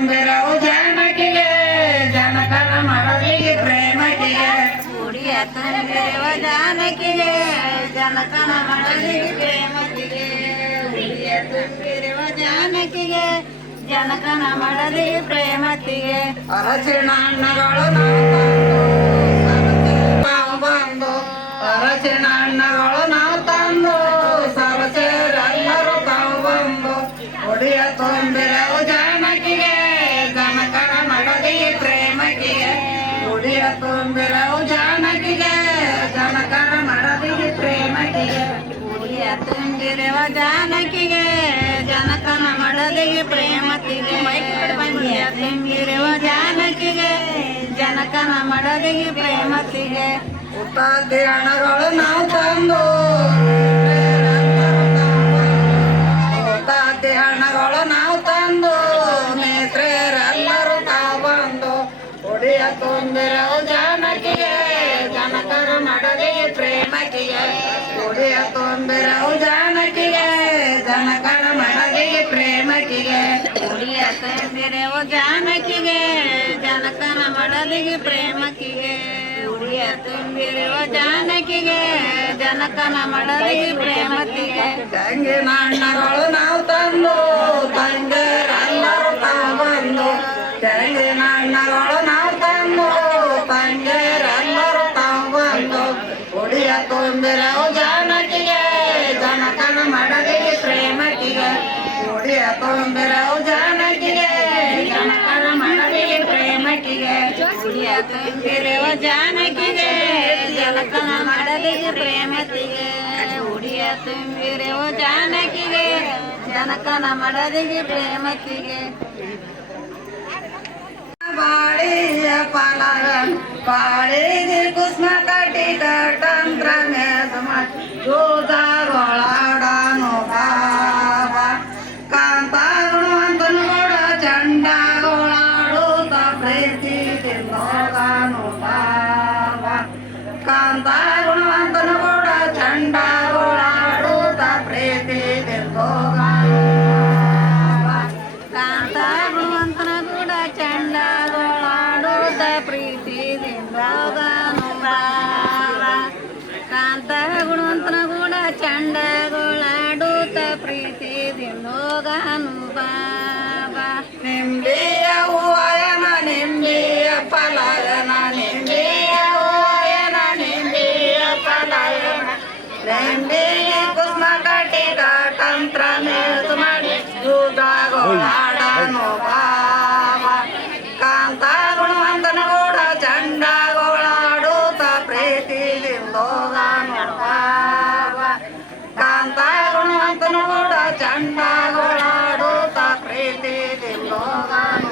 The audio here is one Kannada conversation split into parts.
ತುಂಬಿರವು ಜಾನಕಿಗೆ ಜನಕನ ಮಡದಿಗೆ ಪ್ರೇಮಕಿಗೆ ಉಡಿಯ ತುಂಬಿರುವ ಜಾನಕಿಗೆ ಜನಕನ ಮಡದಿಗೆ ಪ್ರೇಮಕಿಗೆ ಉಡಿಯ ತುಂಬಿರುವ ಜಾನಕಿಗೆ ಜನಕನ ಮಡದಿಗೆ ಪ್ರೇಮತಿಗೆ ಅರಸಿಣ ಅಣ್ಣಗಳು ಬಂದು ಅರಸಿಣ ಅಣ್ಣಗಳು ನಾವು ತಂದು ಸರಸೇರೆಲ್ಲರೂ ತಾವು ಬಂದು ಉಡಿಯ ತುಂಬಿರವು ಜಾನಕಿಗೆ ಜನಕನ ಮಡದಿಗೆ ಪ್ರೇಮಕಿಗೆ ಉಡಿಯ ತುಂಬಿರವು ಜಾನಕಿಗೆ ಜನಕನ ಮಡದಿಗೆ ಪ್ರೇಮಕಿಗೆ ಉಡಿಯ ತುಂಬಿರುವ ಜಾನಕಿಗೆ ಜನಕನ ಮಡದಿಗೆ ಪ್ರೇಮತಿಗೆ ಉಡಿಯ ತುಂಬಿರುವ ಜಾನಕಿಗೆ ಜನಕನ ಮಡದಿಗೆ ಪ್ರೇಮತಿಗೆ ಉತ್ತಾದಿ ಹಣಗಳು ನಾವು ತಂದು ಉತ್ತಾದಿ ಹಣಗಳು ನಾವು ತಂದು ನೇತ್ರೆಯರೆಲ್ಲರೂ ತಾವು ಬಂದು ಉಡಿಯ ತುಂಬಿರವು ಜಾನಕಿಗೆ ಜನಕರ ಮಡದಿಗೆ ಪ್ರೇಮಕಿಗೆ ಉಡಿಯ ತುಂಬಿರವು ಜಾನಕಿಗೆ ಜನಕರ ಮಡದಿಗೆ ಪ್ರೇಮಕಿಗೆ ಉಡಿಯ ತುಂಬಿರುವ ಜಾನಕಿಗೆ ಜನಕನ ಮಡದಿಗೆ ಪ್ರೇಮಕಿಗೆ ಉಡಿಯ ತುಂಬಿರುವ ಜಾನಕಿಗೆ ಜನಕನ ಮಡದಿಗೆ ಪ್ರೇಮತಿಗೆ ತಂಗಿನ ಅಣ್ಣಗಳು ನಾವು ತಂದು ತಂಗಿಯರೆಲ್ಲರೂ ತಾವು ಬಂದು ತಂಗಿನ ಅಣ್ಣಗಳು ನಾವು ತಂದು ತಂಗಿಯರೆಲ್ಲರೂ ತಾವು ಬಂದು ಉಡಿಯ ತುಂಬಿರವು ಜಾನಕಿಗೆ ಜನಕನ ಮಡದಿಗೆ ಪ್ರೇಮಕಿಗೆ ಉಡಿಯ ತುಂಬಿರವು ಜಾನಕಿಗೆ ಜನಕನ ಮಡದಿಗೆ ಪ್ರೇಮಕಿಗೆ ಉಡಿಯ ತುಂಬಿರುವ ಜಾನಕಿಗೆ ಜನಕನ ಮಡದಿಗೆ ಪ್ರೇಮತಿಗೆ ಉಡಿಯ ತುಂಬಿರುವ ಜಾನಕಿಗೆ ಜನಕನ ಮಡದಿಗೆ ಪ್ರೇಮತಿಗೆ ಬಾಳಿಯ ಪಲಗ ಬಾಳಿಗೆ ಕುಸ್ಮ ಕಟಿ ಕಟಂತ್ರ ಮೇದ ಜೋದಾಗೊಳಾಡನು ಬಾಬ ಕಾಂತ ಗುಣವಂತನು ಕೂಡ ಚಂಡಗೊಳಾಡುತ್ತ ಪ್ರೀತಿ ತಿನ್ನೋಗಾನು ಬಾಬ ಕಾಂತ ಗುಣವಂತನು ಕೂಡ ಚಂಡಗೊಳಾಡುತ್ತ ಪ್ರೀತಿ ತಿನ್ನೋಗಾನು ಕಾಂತ ಗುಣವಂತನ ಕೂಡ ಚಂಡಗೊಳಾಡುತ್ತ ಪ್ರೀತಿದಿಂದ ಕಾಂತ ಗುಣವಂತನ ಕೂಡ ಚಂಡಗೊಳಾಡುತ್ತ ಪ್ರೀತಿದಿಂದ ಬಾಬಾ ನಿಂಬೆಯ ಹೂವಯನ ನಿಂಬೆಯ ಫಲಯನ ನಿಂಬೆಯ ಹೂವಯನ ನಿಂಬೆಯ ಫಲಯನ ನಿಂಬೆಯ ಕುಸ್ಮ ಕಟಿ ತಂತ್ರ ಮೇದು ಮಾಡಿ ಜೂದಾಗೊಳಾಡನು ಬಾಬ ಕಾಂತ ಗುಣವಂತನ ಕೂಡ ಚಂಡಗೊಳಾಡುತ್ತ ಪ್ರೀತಿಲಿಂದೋಗಾನು ಬಾಬ ಕಾಂತ ಗುಣವಂತನು ಕೂಡ ಚಂಡಗೊಳಾಡುತ್ತ ಪ್ರೀತಿಲಿಂದೋಗಾನು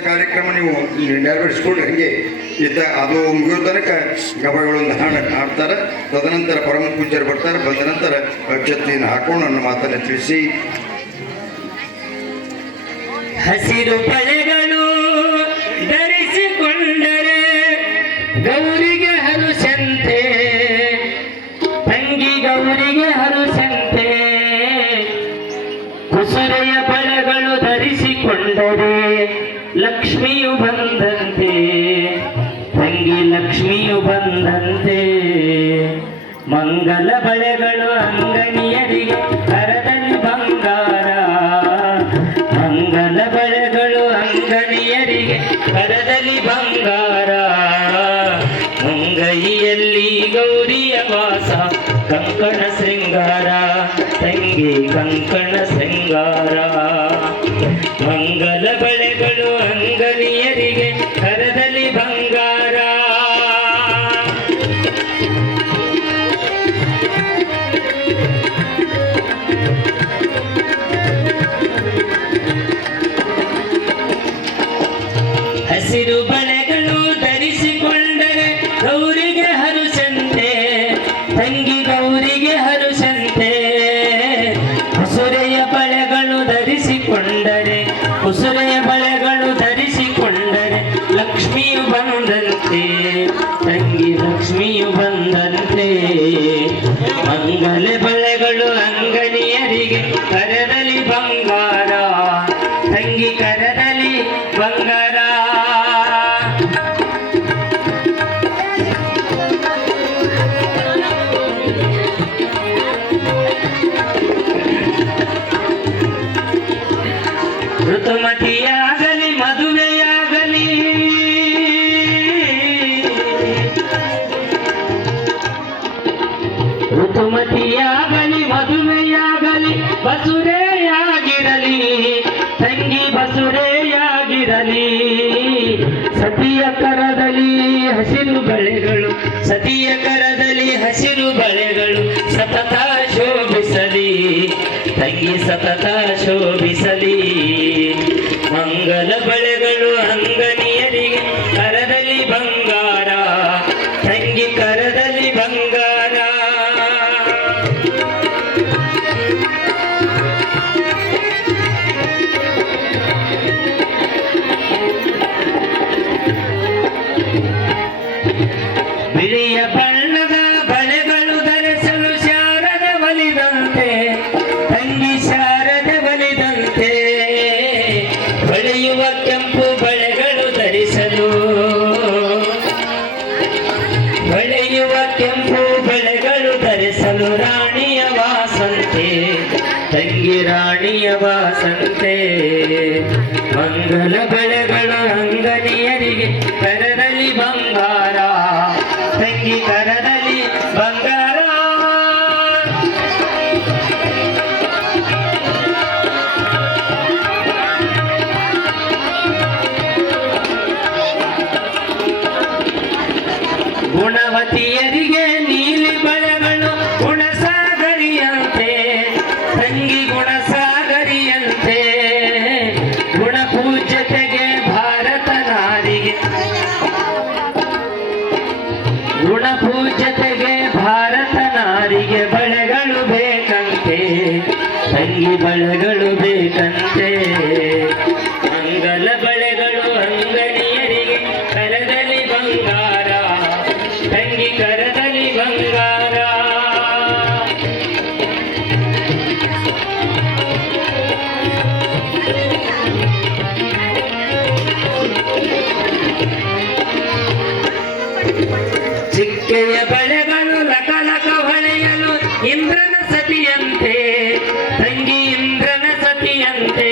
ಕಾರ್ಯಕ್ರಮ ನೀವು ನೆರವೇರಿಸ್ಕೊಂಡು ಹಂಗೆ ಅದು ಮುಗಿಯೋ ತನಕ ಗಬಗಳೊಂದು ಹಾಡ್ತಾರೆ. ತದನಂತರ ಪರಮ ಪೂಜ್ಯರು ಬರ್ತಾರೆ. ಬಂದ ನಂತರ ಅಕ್ಷತೆಯನ್ನು ಹಾಕೊಂಡು ನನ್ನ ಮಾತನ್ನು ತಿಳಿಸಿ ಹಸಿರು ಬಳೆಗಳು ಧರಿಸಿಕೊಂಡರೆ ಗೌರಿಗೆ ಹರುಷಂತೆ ತಂಗಿ ಗೌರಿಗೆ ಹರುಷಂತೆ ಕುಸುರೆಯ ಬಳೆಗಳು ಧರಿಸಿಕೊಂಡರೆ ಲಕ್ಷ್ಮಿಯು ಬಂದಂತೆ ತಂಗಿ ಲಕ್ಷ್ಮಿಯು ಬಂದಂತೆ ಮಂಗಲ ಬಳೆಗಳು ಅಂಗಣಿಯರಿಗೆ ಕರದಲ್ಲಿ ಬಂಗಾರ ಮಂಗಲ ಬಳೆಗಳು ಅಂಗಣಿಯರಿಗೆ ಕರದಲ್ಲಿ ಬಂಗಾರ ಮುಂಗೈಯಲ್ಲಿ ಗೌರಿಯ ವಾಸ ಕಂಕಣ ಶೃಂಗಾರ ತಂಗಿ ಕಂಕಣ ಶೃಂಗಾರ ಮಂಗಲ ಬಳೆಗಳು ಅಂಗನಿಯರಿಗೆ ಕರದಲ್ಲಿ ಬಂಗಾರ ಹಸಿರು ಬಳೆಗಳು ಧರಿಸಿಕೊಂಡರೆ ಗೌರಿಗೆ ಹರುಷಂತೆ ತಂಗಿ ಗೌರಿಗೆ ಹರುಷಂತೆ ಮಂಗಲ ಬಳೆಗಳು ಅಂಗನಿಯರಿಗೆ ಕರದಲ್ಲಿ ಬಂಗಾರ ತಂಗಿ ಕರದಲ್ಲಿ ಬಂಗಾರ ಋತುಮತಿಯಾಗಲಿ ಮದುವೆಯಾಗಲಿ ಋತುಮತಿಯಾಗಲಿ ಮದುವೆಯಾಗಲಿ ಬಸುರೆಯಾಗಿರಲಿ ತಂಗಿ ಬಸುರೆಯಾಗಿರಲಿ ಸತಿಯ ಕರದಲ್ಲಿ ಹಸಿರು ಬಳೆಗಳು ಸತಿಯ ಕರದಲ್ಲಿ ಹಸಿರು ಬಳೆಗಳು ಸತತ ಶೋಭಿಸಲಿ ತಂಗಿ ಸತತ ಶೋಭಿಸಲಿ ಮಂಗಲ ಬಳೆಗಳು ಅಂಗನಿಯರಿಗೆ ಕರದಲ್ಲಿ ಬಂಗಾರ ತಂಗಿ ಕರದಲ್ಲಿ ಬಂಗಾರ ಬಿಳಿಯ ಬಣ್ಣದ ಬಳೆಗಳು ಧರಿಸಲು ಶಾರದೆ ಒಲಿದಂತೆ ತಂಗಿ ಶಾರದೆ ಒಲಿದಂತೆ ಹೊಳೆಯುವ ಕೆಂಪು ಬಳೆಗಳು ಧರಿಸಲು ಹೊಳೆಯುವ ಕೆಂಪು ಬಳೆಗಳು ಧರಿಸಲು ರಾಣಿಯ ವಾಸಂತೆ ತಂಗಿ ರಾಣಿಯ ವಾಸಂತೆ ಮಂಗಲ ಬಳೆಗಳು ಅಂಗನಿಯರಿಗೆ ಕರದಲ್ಲಿ ಬಂಗಾರ ತಂಗಿ ಕರದಲ್ಲಿ ಬಂಗಾರ ಗುಣವತಿಯರಿಗೆ ನೀಲಿ ಬಳೆಗಳು ಗುಣಸಾಗರಿಯಂತೆ ತಂಗಿ ಗುಣಸಾಗರಿಯಂತೆ ಗುಣಪೂಜ್ಯತೆಗೆ ಭಾರತ ನಾರಿಗೆ ಗುಣಪೂಜ್ಯತೆಗೆ ಭಾರತ ನಾರಿಗೆ ಬಳೆಗಳು ಬೇಕಂತೆ ತಂಗಿ ಬಳೆಗಳು ಬೇಕಂತೆ ಮಂಗಲ ಬಳೆಗಳು ಅಂಗನಿಯರಿಗೆ ಕರದಲ್ಲಿ ಬಂಗಾರ ತಂಗಿ ಕರದಲ್ಲಿ ಬಂಗಾರ ಚಿಕ್ಕೆಯ ಬಳೆಗಳು ಲಕಲಕ ಹೊಳೆಯಲು ಇಂದ್ರನ ಸತಿಯಂತೆ ತಂಗಿ ಇಂದ್ರನ ಸತಿಯಂತೆ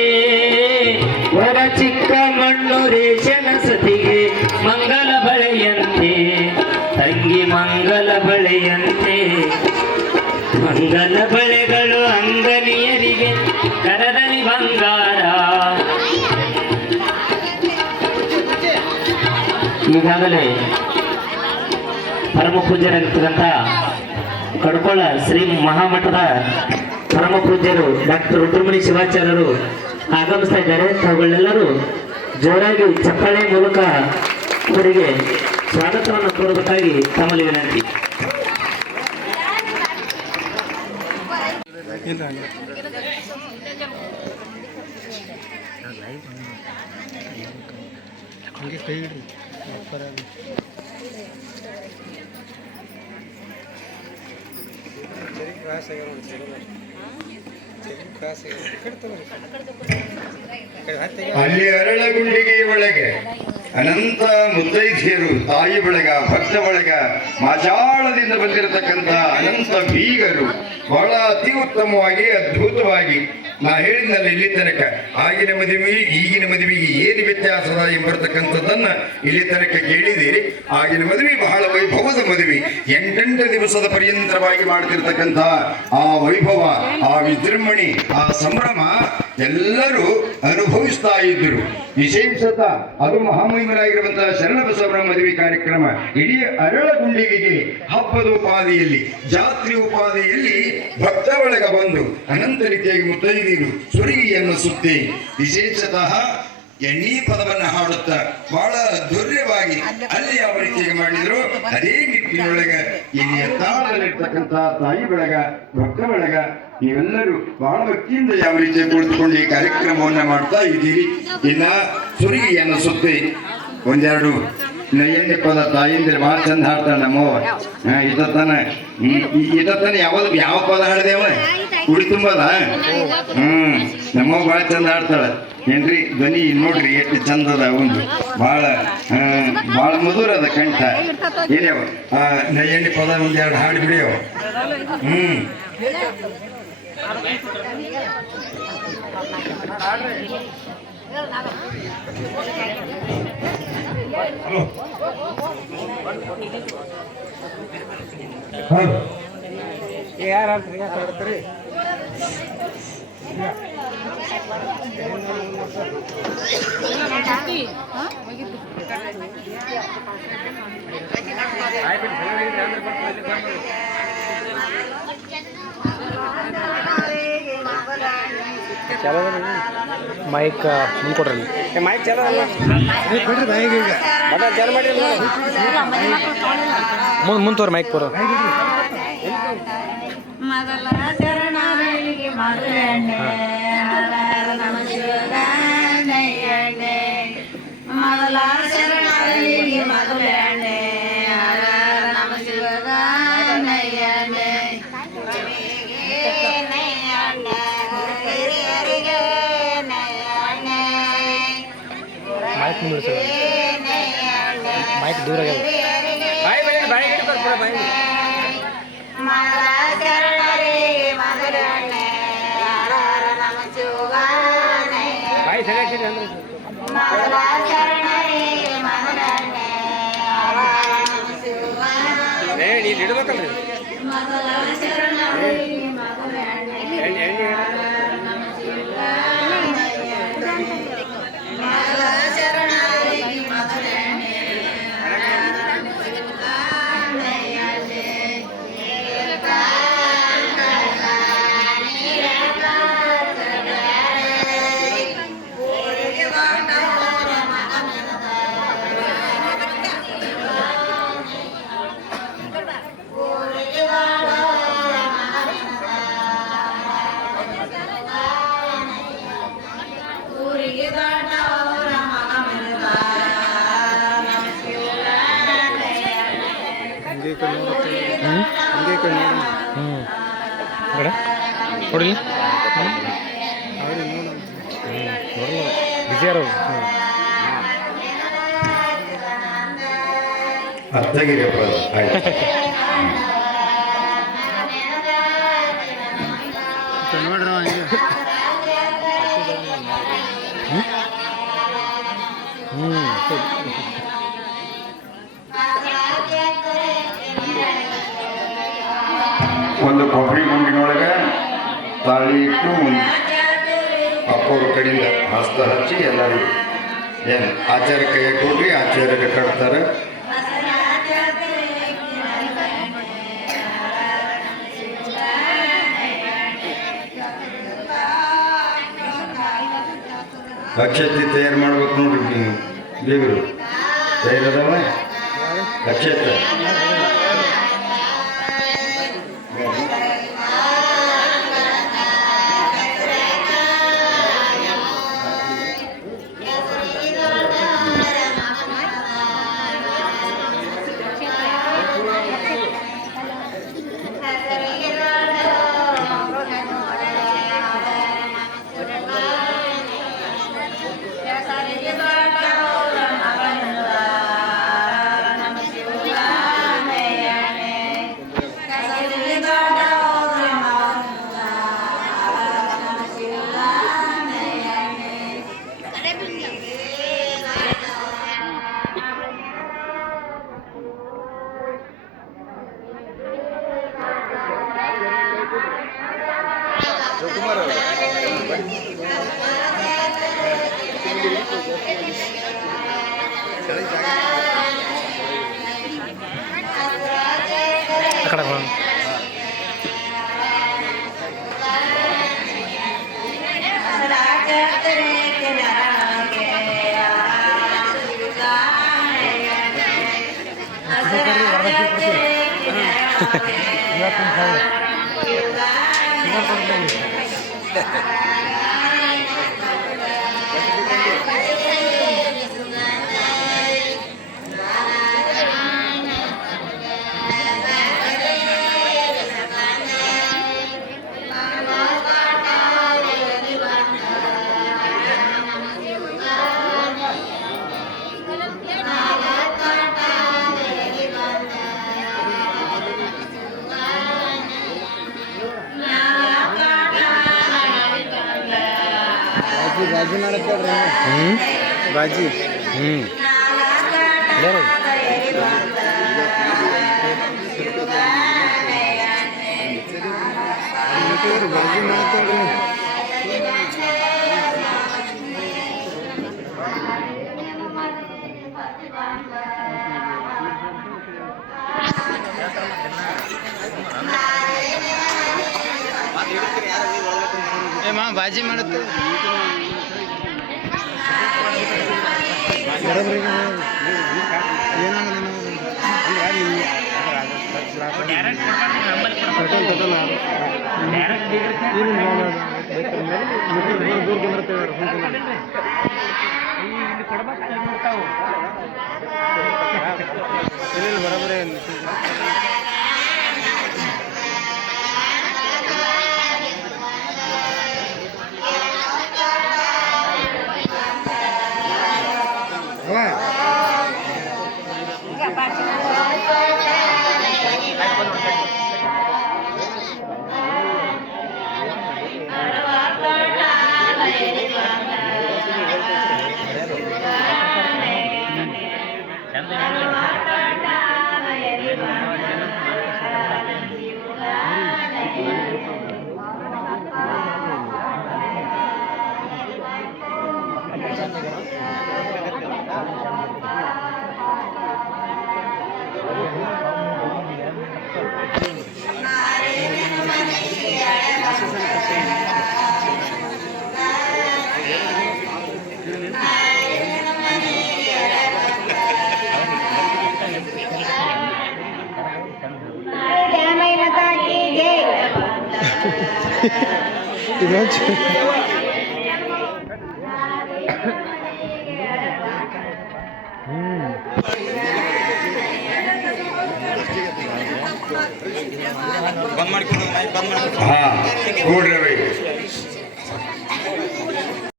ಹೊರ ಚಿಕ್ಕ ಮಣ್ಣು ರೇಷನ ಸತಿಗೆ ಮಂಗಲ ಬಳೆಯಂತೆ ತಂಗಿ ಮಂಗಲ ಬಳೆಯಂತೆ ಮಂಗಲ ಬಳೆಗಳು ಅಂಗನಿಯರಿಗೆ ಕರದಲ್ಲಿ ಬಂಗಾರ ಈಗಾಗಲೇ ಪರಮ ಪೂಜ್ಯರಾಗಿರ್ತಕ್ಕಂಥ ಕಡ್ಕೊಳ ಶ್ರೀ ಮಹಾಮಠದ ಪರಮ ಪೂಜ್ಯರು ಡಾಕ್ಟರ್ ರುದ್ರಮುನಿ ಶಿವಾಚಾರ್ಯರು ಆಗಮಿಸ್ತಾ ಇದ್ದಾರೆ. ತಾವುಗಳೆಲ್ಲರೂ ಜೋರಾಗಿ ಚಪ್ಪಾಳೆ ಮೂಲಕ ಅವರಿಗೆ ಸ್ವಾಗತವನ್ನು ಕೋರಬೇಕಾಗಿ ತಮ್ಮಲ್ಲಿ ವಿನಂತಿ. ಅಲ್ಲಿ ಅರಳಗುಂಡಿಗೆ ಒಳಗೆ ಅನಂತ ಮುತ್ತೈದೆಯರು ತಾಯಿ ಬಳಗ ಭಕ್ತ ಬಳಗ ಮಾಚಾಳದಿಂದ ಬಂದಿರತಕ್ಕಂಥ ಅನಂತ ಬೀಗರು ಬಹಳ ಅತಿ ಉತ್ತಮವಾಗಿ ಅದ್ಭುತವಾಗಿ ನಾ ಹೇಳಿದ್ನಲ್ಲ ಇಲ್ಲಿ ತನಕ ಆಗಿನ ಮದುವೆ ಈಗಿನ ಮದುವೆಗೆ ಏನು ವ್ಯತ್ಯಾಸದ ಎಂಬರ್ತಕ್ಕಂಥದ್ದನ್ನ ಇಲ್ಲಿ ತನಕ ಕೇಳಿದ್ದೀರಿ. ಆಗಿನ ಮದುವೆ ಬಹಳ ವೈಭವದ ಮದುವೆ, 8 ದಿವಸದ ಪರ್ಯಂತರವಾಗಿ ಮಾಡ್ತಿರ್ತಕ್ಕಂಥ ಆ ವೈಭವ, ಆ ವಿಜೃಂಭಣೆ, ಆ ಸಂಭ್ರಮ ಎಲ್ಲರೂ ಅನುಭವಿಸ್ತಾ ಇದ್ದರು. ವಿಶೇಷತ ಅದು ಮಹಾಮಹಿಮರಾಗಿರುವಂತಹ ಶರಣಬಸವರ ಮದುವೆ ಕಾರ್ಯಕ್ರಮ ಇಡೀ ಅರಳಗುಂಡಿಗೆಗೆ ಹಬ್ಬದ ಉಪಾಧಿಯಲ್ಲಿ ಜಾತ್ರೆ ಉಪಾಧಿಯಲ್ಲಿ ಭಕ್ತ ಒಳಗ ಬಂದು ಅನಂತ ರೀತಿಯಾಗಿ ಮುತ್ತೈದೀರು ಸುರಿಗಿಯನ್ನು ಸುತ್ತಿ ವಿಶೇಷತಃ ಎಣ್ಣಿ ಪದವನ್ನು ಹಾಡುತ್ತಾ ಬಹಳ ಧೈರ್ಯವಾಗಿ ಅಲ್ಲಿ ಯಾವ ರೀತಿಯಾಗಿ ಮಾಡಿದ್ರು ಅದೇ ನಿಟ್ಟಿನೊಳಗೆ ಇಲ್ಲಿಯ ತಾಳದಲ್ಲಿರ್ತಕ್ಕಂಥ ತಾಯಿ ಬಳಗ ಭಕ್ತ ಬಳಗ ನೀವೆಲ್ಲರೂ ಬಹಳ ಭಕ್ತಿಯಿಂದ ಯಾವ ರೀತಿಯಾಗಿ ಕುಳಿತುಕೊಂಡು ಈ ಕಾರ್ಯಕ್ರಮವನ್ನ ಮಾಡ್ತಾ ಇದ್ದೀರಿ. ಇನ್ನ ಸುರಿಗೆಯನ್ನು ಸುತ್ತಿ ಒಂದೆರಡು ನಯ್ಯಣ್ಣಿ ಪದ ತಾಯಿಂದ್ರೆ ಭಾಳ ಚಂದ ಹಾಡ್ತಾಳೆ ನಮ್ಮವ್ವ. ಇಟತನ ಯಾವ ಪದ ಹಾಡ್ದೇವ ಕುಡಿ ತುಂಬದ. ನಮ್ಮವ್ವ ಭಾಳ ಚಂದ ಹಾಡ್ತಾಳೆ ಏನ್ರಿ. ಧ್ವನಿ ನೋಡ್ರಿ ಎಷ್ಟು ಚಂದ ಅದ ಒಂದು ಭಾಳ ಮಧುರ ಅದ ಕಂಠ. ಏನ್ಯಾವ ನಯ್ಯಣ್ಣಿ ಪದ ಒಂದೆರಡು ಹಾಡು ಬಿಡಿಯವ. ಮೈಕ್ ಮುಂದ್ಕೊಡ್ರಿ. ಮೈಕ್ ಚಲೋ ಅಲ್ಲ ಬಟ ಚಾಲು ಮಾಡಿ ಮುಂದೆ ತೋರಿ ಮೈಕ್ ಪೂರ. ಮೊದಲ ಶರಣರಿಗೆ ಮೊದಲಣ್ಣೆ ನಮ ಶಿವಗಾನಯ್ಯಣ್ಣೆ. ಮೊದಲ ಶರಣರಿಗೆ ಮೊದಲಣ್ಣೆ ನಮ ಶಿವಗಾನಯ್ಯಣ್ಣೆ. ಮೈಕ್ ಮುಂದೆ ಸರ್ ಮೈಕ್ ದೂರ ಆಗ್ಯದ. ಇಡ್ಬೇಕಲ್ರಿ ನೋಡಿ ಬಿಸಿ ಯಾರು ಅರ್ಥಗಿರಿಯಪ್ಪ ಆಯ್ತು. ಒಂದು ಕೊಬ್ಬರಿ ಗುಂಡಿನೊಳಗೆ ತಾಳಿ ಇಟ್ಟು ಅಪ್ಪವ್ರ ಕಡೆಯಿಂದ ಹಸ್ತ ಹಚ್ಚಿ ಎಲ್ಲರೂ ಏನು ಆಚಾರ್ಯ ಕೈಯಾಗ ಕೊಡ್ರಿ ಆಚಾರ್ಯಗೆ ಕಟ್ತಾರೆ. ಅಕ್ಷತೆ ತಯಾರು ಮಾಡ್ಬೇಕು ನೋಡ್ರಿ ನೀವು ದೇವರು ತಯಾರದವ ಅಕ್ಷತೆ. ಅక్కడ ಬಾಜಿ ಮಾಡ್ತಾರ್ರಿ ಬಾಜಿ ಮಾಡುತ್ತೆ ಬರೋಬ್ರಿ ಬರೋಬ್ರಿ ಹಾ ಕೂಡ್ರಿ